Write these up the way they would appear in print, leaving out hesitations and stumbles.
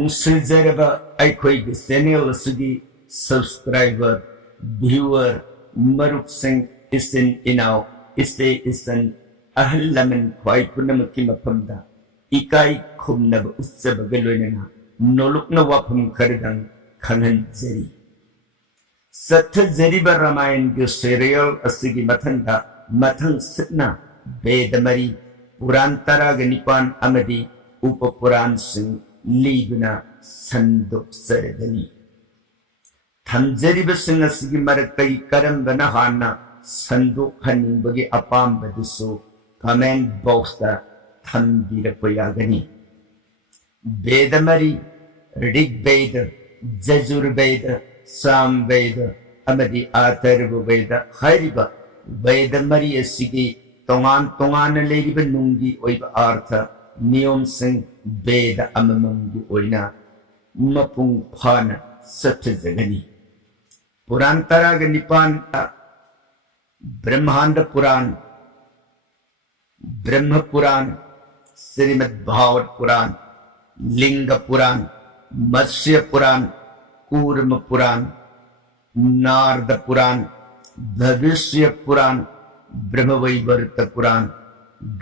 ꯅꯨꯡꯁꯤꯖꯔꯕ ꯑꯩꯈꯣꯏꯒꯤ ꯆꯦꯅꯦꯜ ꯑꯁꯤꯒꯤ ꯁꯕꯁꯀ꯭ꯔꯥꯏꯕꯔ ꯚ꯭ꯌꯨꯋꯔ ꯃꯔꯨꯞꯁꯤꯡ ꯏꯆꯤꯟ ꯏꯅꯥꯎ ꯏꯆꯦ ꯏꯆꯟ ꯑꯍꯜ ꯂꯃꯟ ꯈ꯭ꯋꯥꯏ ꯄꯨꯝꯅꯃꯛꯀꯤ ꯃꯐꯝꯗ इकाई खुमनब उत्सवग लोइनना नोलुकना वाफम खरदंग खंगनजरी सत्थजरीब रामायण के सीरियल असिगी मथंदा मथंग सितना वेदमरी पुराण तराग निपान अमदी उप पुराण सिंह लीगुना संदुप सरगनी थंजरीब सिंह असिगी मरकई करम बना हाना संदुप हनिंबगी अपाम बदिसो कमेंट बॉक्स दा थंबीरपयागनी वेदमरी ऋग्वेद यजुर्वेद सामवेद अमदी अथर्ववेद हरिब वेदमरी असिगी तोंगान तोंगान लेरिब नुंगी ओइब अर्थ नियम सिंह वेद अममंगी ओइना मपुंग फान सत्यजगनी पुराण तराग निपान ब्रह्मांड पुराण ब्रह्म पुराण श्रीमद् भागवत पुराण लिंग पुराण मत्स्य पुराण कूर्म पुराण नारद पुराण भविष्य पुराण ब्रह्मवैवर्त पुराण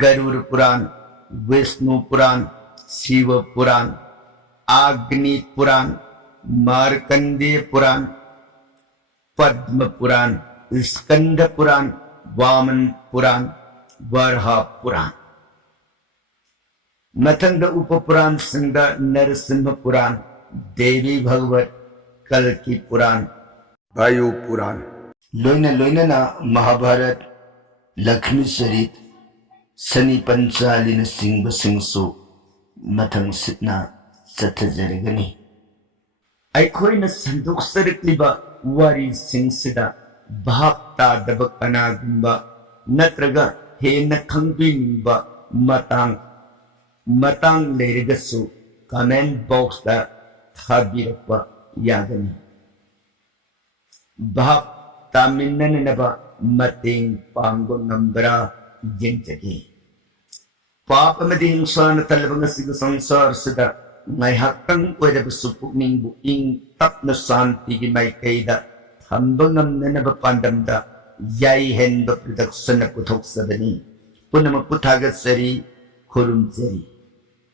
गरुड़ पुराण विष्णु पुराण शिव पुराण अग्नि पुराण मार्कंडेय पुराण पद्म पुराण स्कंद पुराण वामन पुराण वरहा पुराण मथंग उप पुराण सिंह नरसिंह पुराण देवी भगवत कल्कि पुराण वायु पुराण लोइना लोइना महाभारत लक्ष्मी चरित शनि पंचालिन सिंह सिंहसु मथंग सितना चथजरगनी अखोइना संदोक्सरक्लिबा वारी सिंहसिदा भाप तादब कनागुंबा नत्रगा हेन खंगबिनिबा मतंग लेरगसु कमेंट बॉक्स दा थाबिरक्वा यागनी भाप तामिन्ननबा मतेंग पांगो नंबरा जिंजगी पाप अमदी हिंसान तलबंगसिग संसार सिदा ngaihaktang oirabsu pukningbu ing tapna santigi maikayda thambangam pandamda yai henba production puthok sabani punama puthagat sari khurum sari